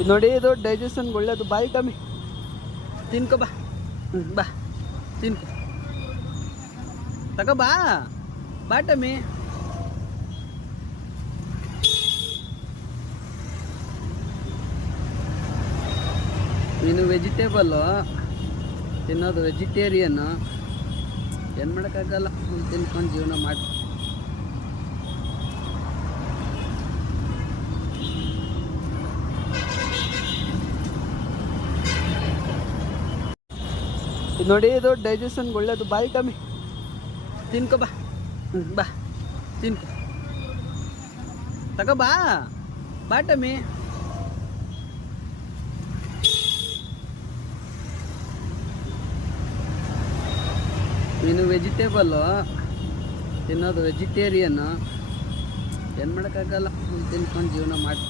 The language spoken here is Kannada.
ಇದು ನೋಡಿ, ಇದು ಡೈಜೆಷನ್ ಒಳ್ಳೇದು. ಬಾಯಿ ಕಮ್ಮಿ ತಿನ್ಕೊ ಬಾ. ಬಾ ತಿನ್ಕೊ, ತಗೋ ಬಾ. ಬಾ ಟಮ್ಮಿ. ನೀನು ವೆಜಿಟೇಬಲ್ಲು ತಿನ್ನೋದು, ವೆಜಿಟೇರಿಯನ್ನು ಏನು ಮಾಡೋಕ್ಕಾಗಲ್ಲ, ತಿನ್ಕೊಂಡು ಜೀವನ ಮಾಡಿ. ಇದು ನೋಡಿ, ಇದು ಡೈಜೆಷನ್ ಒಳ್ಳೇದು. ಬಾಯಿ ಕಮ್ಮಿ ತಿನ್ಕೊ ಬಾ. ಬಾ ತಿನ್ಕೊ, ತಗೋ ಬಾ. ಬಾ ಟಮ್ಮಿ. ನೀನು ವೆಜಿಟೇಬಲ್ಲು ತಿನ್ನೋದು, ವೆಜಿಟೇರಿಯನ್ನು ಏನು ಮಾಡೋಕ್ಕಾಗಲ್ಲ, ತಿನ್ಕೊಂಡು ಜೀವನ ಮಾಡಿ.